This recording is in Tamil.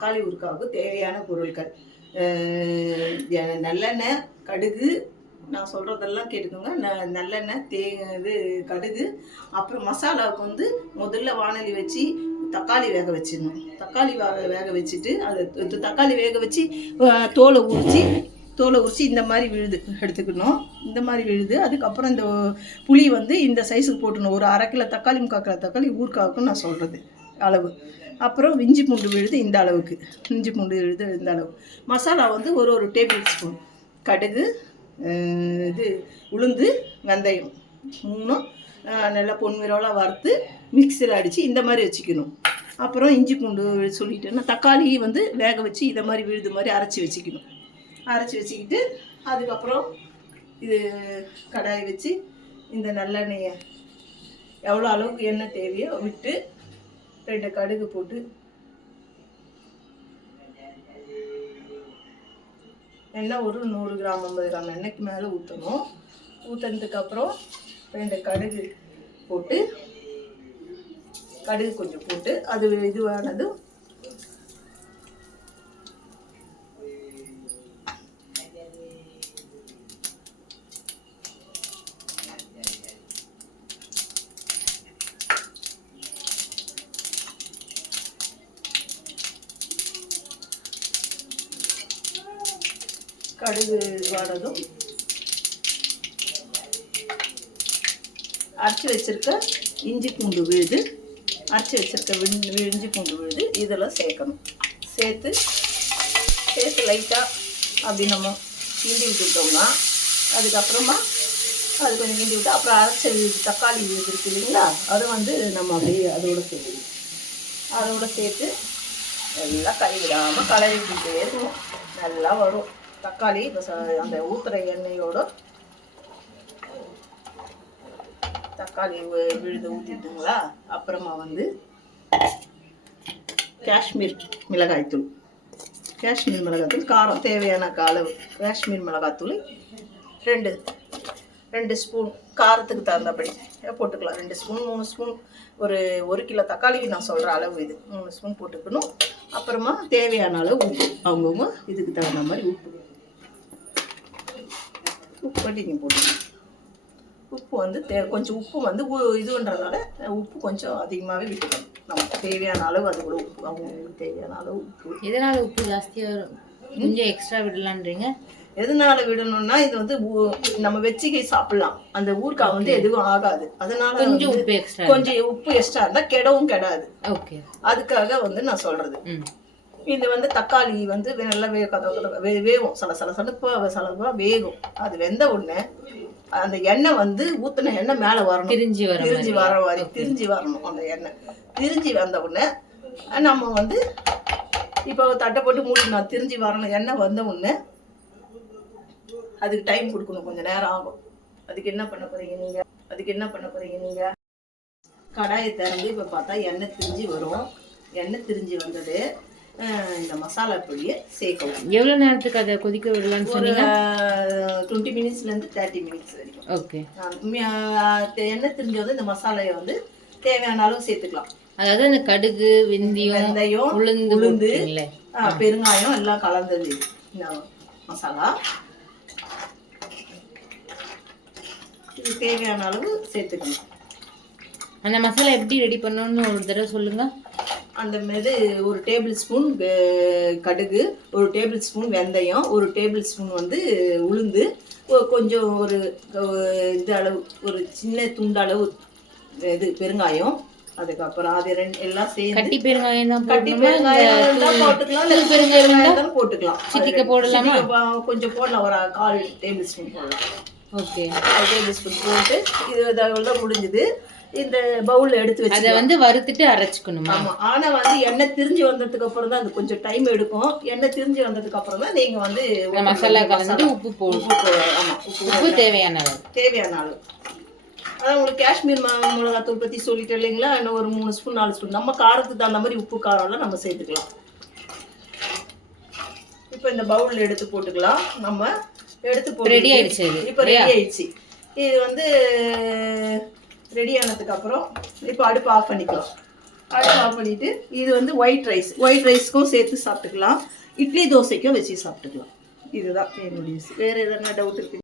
தக்காளி ஊறுகாவுக்கு தேவையான பொருட்கள். நல்லெண்ணெய் கடுகு நான் சொல்கிறதெல்லாம் கேட்டுக்கோங்க. ந நல்லெண்ணெய் தே இது கடுகு அப்புறம் மசாலாவுக்கு வந்து முதல்ல வானொலி வச்சு தக்காளி வேக வச்சிடணும். தக்காளி வேக வேக வச்சுட்டு அது தக்காளி வேக வச்சு தோலை உரித்து தோலை உரித்து இந்த மாதிரி விழுது எடுத்துக்கணும். இந்த மாதிரி விழுது. அதுக்கப்புறம் இந்த புளி வந்து இந்த சைஸுக்கு போட்டுணும். ஒரு அரை கிலோ தக்காளி முக்கால் கிலோ தக்காளி ஊறுகாவுக்கு நான் சொல்கிறது அளவு. அப்புறம் இஞ்சி பூண்டு விழுது இந்த அளவுக்கு. இஞ்சி பூண்டு விழுது இந்த அளவு. மசாலா வந்து ஒரு ஒரு டேபிள் ஸ்பூன். கடுகு இது உளுந்து வெந்தயம் மூணும் நல்லா பொன்விரோலாக வறுத்து மிக்சியில் அடித்து இந்த மாதிரி வச்சுக்கணும். அப்புறம் இஞ்சி பூண்டு சொல்லிட்டேன்னா தக்காளி வந்து வேக வச்சு இதை மாதிரி விழுது மாதிரி அரைச்சி வச்சுக்கணும். அரைச்சி வச்சுக்கிட்டு அதுக்கப்புறம் இது கடாயை வச்சு இந்த நல்லெண்ணெயை எவ்வளோ அளவுக்கு எண்ணெய் தேவையோ விட்டு ரெண்டு கடுகு போட்டு எண்ணெய் ஒரு நூறு கிராம் ஐம்பது கிராம் எண்ணெய்க்கு மேலே ஊற்றணும் ஊற்றுனதுக்கப்புறம் ரெண்டு கடுகு போட்டு கடுகு கொஞ்சம் போட்டு அது இதுவானதும் கடுகு வாடதும் அரைச்சி வச்சிருக்க இஞ்சி பூண்டு விழுது. அரைச்சி வச்சிருக்க விண் இஞ்சி பூண்டு விழுது. இதெல்லாம் சேர்க்கணும். சேர்த்து சேர்த்து லைட்டாக அப்படி நம்ம கிண்டி விட்டுட்டோம்னா அதுக்கப்புறமா அது கொஞ்சம் கிண்டி விட்டு அப்புறம் அரைச்ச விழுது தக்காளி விழுது இருக்கு இல்லைங்களா? அதை வந்து நம்ம அப்படியே அதோட சேர்க்கணும் அதோட சேர்த்து நல்லா கை விடாமல் கலரி விட்டுட்டே இருக்கணும். நல்லா வரும். தக்காளி அந்த ஊத்துற எண்ணெயோட தக்காளி வி- விழுது ஊற்றிட்டுங்களா அப்புறமா வந்து காஷ்மீர் மிளகாய்த்தூள் காஷ்மீர் மிளகாய்த்தூள் காரம் தேவையான க- அளவு காஷ்மீர் மிளகாய்த்தூள் ரெண்டு ரெண்டு ஸ்பூன் காரத்துக்கு தகுந்தபடி. போட்டுக்கலாம். ரெண்டு ஸ்பூன் மூணு ஸ்பூன் ஒரு ஒரு கிலோ தக்காளிக்கு நான் சொல்கிற அளவு இது. மூணு ஸ்பூன் போட்டுக்கணும். அப்புறமா தேவையான அளவு உப்பு. அவங்கவுங்க இதுக்கு தகுந்த மாதிரி உப்பு. உப்பு நீங்கள் போட்டுக்கணும். உப்பு வந்து தே கொஞ்சம் உப்பு வந்து இது இதுன்றதால உப்பு கொஞ்சம் அதிகமாகவே விட்டுக்கணும். நமக்கு தேவையான அளவு அது கூட உப்பு. அவங்களுக்கு தேவையான அளவு உப்பு. எதனால உப்பு ஜாஸ்தியா வரும்? கொஞ்சம் எக்ஸ்ட்ரா விடலான்றீங்க? எதனால விடணும்னா இது வந்து நம்ம வெச்சிகை சாப்பிடலாம். அந்த ஊறுகாய் வந்து எதுவும் ஆகாது. அதனால கொஞ்சம் உப்பு எக்ஸ்ட்ரா கொஞ்சம் உப்பு எக்ஸ்ட்ரா இருந்தா கெடவும் கெடாது. ஓகே அதுக்காக வந்து நான் சொல்றது. இது வந்து தக்காளி வந்து நல்லா வே வேகும். சல சல சலப்பா சலப்பா வேகும். அது வெந்த உடனே அந்த எண்ணெய் வந்து ஊத்துன எண்ணெய் மேலே வரணும். பிரிஞ்சு வர திரிஞ்சு. வர மாதிரி. திரிஞ்சு வரணும் அந்த எண்ணெய். திரிஞ்சு வந்த உடனே நம்ம வந்து இப்போ தட்டை போட்டு மூடி நான் திரிஞ்சு வரணும். எண்ணெய் வந்த உடனே அதுக்கு டைம் கொடுக்கணும். கொஞ்சம் நேரம் ஆகும். அதுக்கு என்ன பண்ண போறீங்க நீங்க? அதுக்கு என்ன பண்ண போறீங்க நீங்க? கடாயை திறந்து இப்போ பார்த்தா எண்ணெய் திரிஞ்சு வரும். எண்ணெய் திரிஞ்சு வந்தது. இந்த மசாலா பொடியை சேர்க்கலாம். எவ்வளவு நேரத்துக்கு அதை கொதிக்க விடலாம்னு ஒரு சொன்னீங்க? டுவெண்ட்டி மினிட்ஸ்லேருந்து தேர்ட்டி மினிட்ஸ் வரைக்கும். ஓகே. எண்ணெய் திரிஞ்சு வந்து இந்த மசாலையை வந்து தேவையான அளவு சேர்த்துக்கலாம். அதாவது அந்த கடுகு வெந்தயம் வெந்தயம் உளுந்து உளுந்து பெருங்காயம் எல்லாம் கலந்தது. இந்த மசாலா. இது தேவையான அளவு சேர்த்துக்கணும். அந்த மசாலா எப்படி ரெடி பண்ணணும்னு ஒரு தடவை சொல்லுங்க. அந்த இது ஒரு டேபிள் ஸ்பூன் கடுகு ஒரு டேபிள் ஸ்பூன் வெந்தயம் ஒரு டேபிள் ஸ்பூன் வந்து உளுந்து கொஞ்சம் ஒரு இது அளவு ஒரு சின்ன துண்டளவு இது பெருங்காயம் அதுக்கப்புறம் அது ரெண்டு எல்லாம் சேர்ந்து கட்டி பெருங்காயம் தான் கட்டி பெருங்காயம் போட்டுக்கலாம். இல்ல பெருங்காயம் போட்டுக்கலாம். சிட்டிகை போடலாமா? கொஞ்சம் போடலாம். ஒரு கால் டேபிள் ஸ்பூன் போடலாம். ஓகே. டேபிள் ஸ்பூன் போட்டு இது இதெல்லாம் முடிஞ்சுது. இந்த பவுல்ல எடுத்து வச்சு அதை வந்து வறுத்துட்டு அரைச்சுக்கணுமா? ஆமா. ஆனா வந்து எண்ணெய் திரிஞ்சு வந்ததுக்கு அப்புறம் தான் அது கொஞ்சம் டைம் எடுக்கும். எண்ணெய் திரிஞ்சு வந்ததுக்கு அப்புறம் தான் நீங்க வந்து மசாலா கலந்து உப்பு போடும் உப்பு போ- ஆமா உப்பு தேவையான அளவு. தேவையான அளவு. அதான் உங்களுக்கு காஷ்மீர் மிளகாத்தூள் பத்தி சொல்லிட்டு இல்லைங்களா? இன்னும் ஒரு மூணு ஸ்பூன் நாலு ஸ்பூன். நம்ம காரத்துக்கு தகுந்த மாதிரி உப்பு காரம்லாம் நம்ம சேர்த்துக்கலாம். இப்போ இந்த பவுல்ல எடுத்து போட்டுக்கலாம். நம்ம எடுத்து Ready ஆயிடுச்சு இப்போ ரெடி? ஆயிடுச்சு. இது வந்து ரெடி ஆனதுக்கு அப்புறம் இப்போ அடுப்பு ஆஃப் பண்ணிக்கலாம். அடுப்பு ஆஃப் பண்ணிவிட்டு இது வந்து ஒயிட் ரைஸ் ஒயிட் ரைஸ்க்கும் சேர்த்து சாப்பிட்டுக்கலாம். இட்லி தோசைக்கும் வச்சு சாப்பிட்டுக்கலாம். இதுதான் என்னுடைய வேறு எதனா டவுட் இருக்கு